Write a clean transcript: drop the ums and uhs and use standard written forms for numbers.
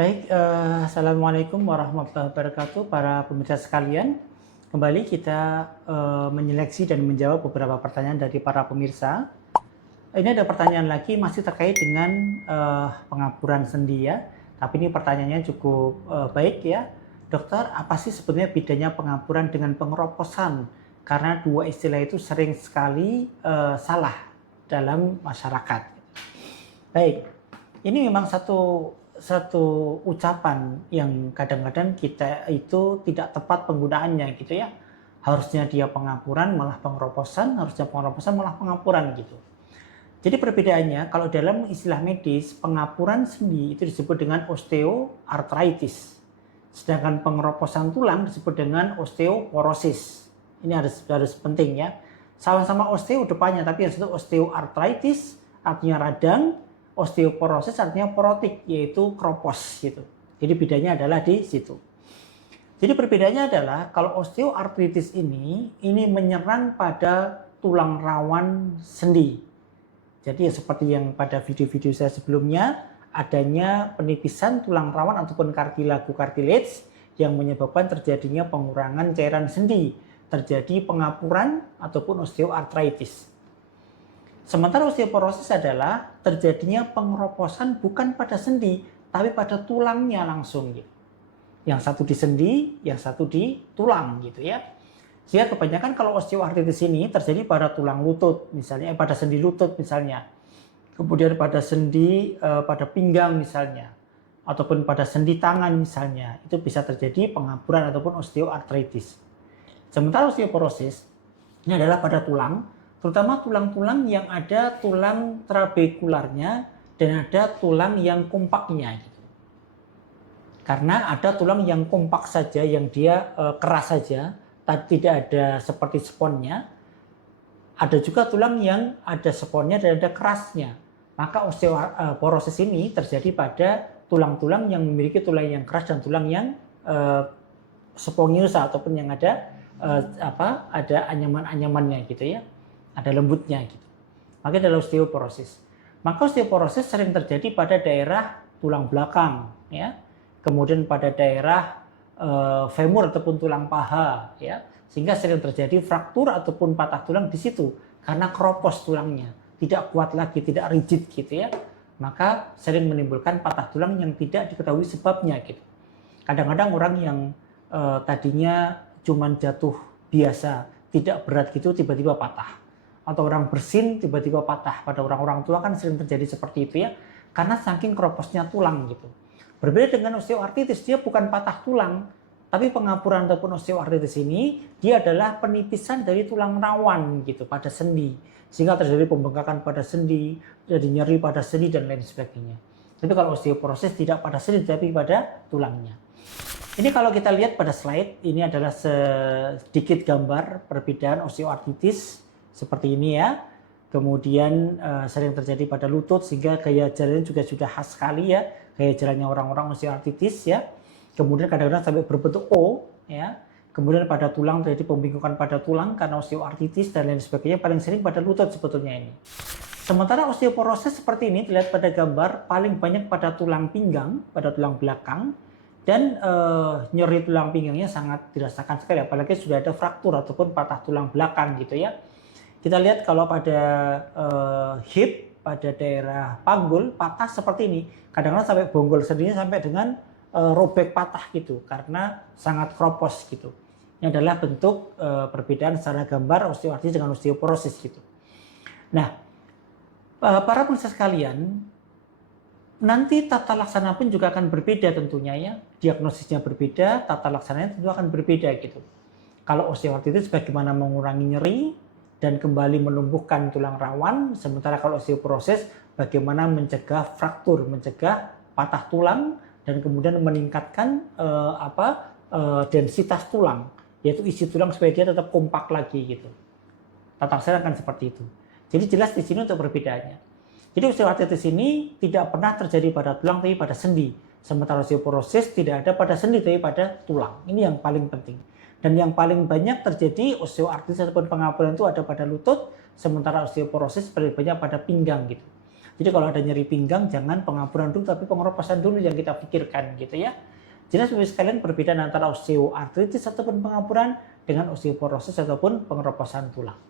Baik, Assalamualaikum warahmatullahi wabarakatuh para pemirsa sekalian. Kembali kita menyeleksi dan menjawab beberapa pertanyaan dari para pemirsa. Ini ada pertanyaan lagi masih terkait dengan pengaburan sendi ya. Tapi ini pertanyaannya cukup baik ya. Dokter, apa sih sebenarnya bedanya pengaburan dengan pengeroposan? Karena dua istilah itu sering sekali salah dalam masyarakat. Baik, ini memang satu ucapan yang kadang-kadang kita itu tidak tepat penggunaannya gitu ya. Harusnya dia pengaburan malah pengeroposan, harusnya pengeroposan malah pengaburan gitu. Jadi perbedaannya kalau dalam istilah medis pengaburan sendi itu disebut dengan osteoartritis. Sedangkan pengeroposan tulang disebut dengan osteoporosis. Ini harus penting ya. Sama-sama osteo depannya tapi yang satu osteoartritis artinya radang, osteoporosis artinya porotik, yaitu kropos gitu. Jadi bedanya adalah di situ. Jadi perbedaannya adalah kalau osteoartritis ini menyerang pada tulang rawan sendi. Jadi seperti yang pada video-video saya sebelumnya, adanya penipisan tulang rawan ataupun cartilage yang menyebabkan terjadinya pengurangan cairan sendi, terjadi pengapuran ataupun osteoartritis. Sementara osteoporosis adalah terjadinya pengeroposan bukan pada sendi, tapi pada tulangnya langsung gitu. Yang satu di sendi, yang satu di tulang gitu ya. Sehingga kebanyakan kalau osteoartritis ini terjadi pada tulang lutut misalnya, pada sendi lutut misalnya. Kemudian pada sendi, pada pinggang misalnya. Ataupun pada sendi tangan misalnya. Itu bisa terjadi pengaburan ataupun osteoartritis. Sementara osteoporosis ini adalah pada tulang, terutama tulang-tulang yang ada tulang trabekularnya dan ada tulang yang kompaknya gitu. Karena ada tulang yang kompak saja, yang dia keras saja, tidak ada seperti sponnya. Ada juga tulang yang ada sponnya dan ada kerasnya. Maka osteoporosis ini terjadi pada tulang-tulang yang memiliki tulang yang keras dan tulang yang spongiusa ataupun yang ada ada anyaman-anyamannya gitu ya. Ada lembutnya gitu. Maka adalah osteoporosis. Maka osteoporosis sering terjadi pada daerah tulang belakang ya. Kemudian pada daerah femur ataupun tulang paha ya. Sehingga sering terjadi fraktur ataupun patah tulang di situ karena keropos tulangnya, tidak kuat lagi, tidak rigid gitu ya. Maka sering menimbulkan patah tulang yang tidak diketahui sebabnya gitu. Kadang-kadang orang yang tadinya cuma jatuh biasa, tidak berat gitu tiba-tiba patah. Atau orang bersin tiba-tiba patah. Pada orang-orang tua kan sering terjadi seperti itu ya, karena saking keroposnya tulang gitu. Berbeda dengan osteoartritis, dia bukan patah tulang, tapi pengaburan ataupun osteoartritis ini dia adalah penipisan dari tulang rawan gitu pada sendi, sehingga terjadi pembengkakan pada sendi, jadi nyeri pada sendi dan lain sebagainya. Tapi kalau osteoporosis tidak pada sendi tapi pada tulangnya. Ini kalau kita lihat pada slide, ini adalah sedikit gambar perbedaan osteoartritis seperti ini ya. Kemudian sering terjadi pada lutut sehingga gaya jalannya juga sudah khas sekali ya. Gaya jalannya orang-orang osteoartritis ya. Kemudian kadang-kadang sampai berbentuk O ya. Kemudian pada tulang terjadi pembengkakan pada tulang karena osteoartritis dan lain sebagainya, paling sering pada lutut sebetulnya ini. Sementara osteoporosis seperti ini dilihat pada gambar paling banyak pada tulang pinggang, pada tulang belakang. Dan nyeri tulang pinggangnya sangat dirasakan sekali, apalagi sudah ada fraktur ataupun patah tulang belakang gitu ya. Kita lihat kalau pada hip, pada daerah panggul patah seperti ini, kadang-kadang sampai bonggol sendirinya sampai dengan robek patah gitu karena sangat kropos gitu. Ini adalah bentuk perbedaan secara gambar osteoartritis dengan osteoporosis gitu. Nah, para pemirsa sekalian, nanti tata laksana pun juga akan berbeda tentunya ya. Diagnosisnya berbeda, tata laksananya tentu akan berbeda gitu. Kalau osteoartritis bagaimana mengurangi nyeri dan kembali menumbuhkan tulang rawan, sementara kalau osteoporosis bagaimana mencegah fraktur, mencegah patah tulang dan kemudian meningkatkan densitas tulang, yaitu isi tulang supaya dia tetap kompak lagi gitu. Tata laksana akan seperti itu. Jadi jelas di sini untuk perbedaannya. Jadi osteoartritis ini tidak pernah terjadi pada tulang tapi pada sendi. Sementara osteoporosis tidak ada pada sendi tapi pada tulang. Ini yang paling penting. Dan yang paling banyak terjadi osteoartritis ataupun pengapuran itu ada pada lutut, sementara osteoporosis paling banyak pada pinggang gitu. Jadi kalau ada nyeri pinggang, jangan pengampuran dulu, tapi pengeroposan dulu yang kita pikirkan gitu ya. Jelas Bapak sekalian perbedaan antara osteoartritis ataupun pengampuran dengan osteoporosis ataupun pengeroposan tulang.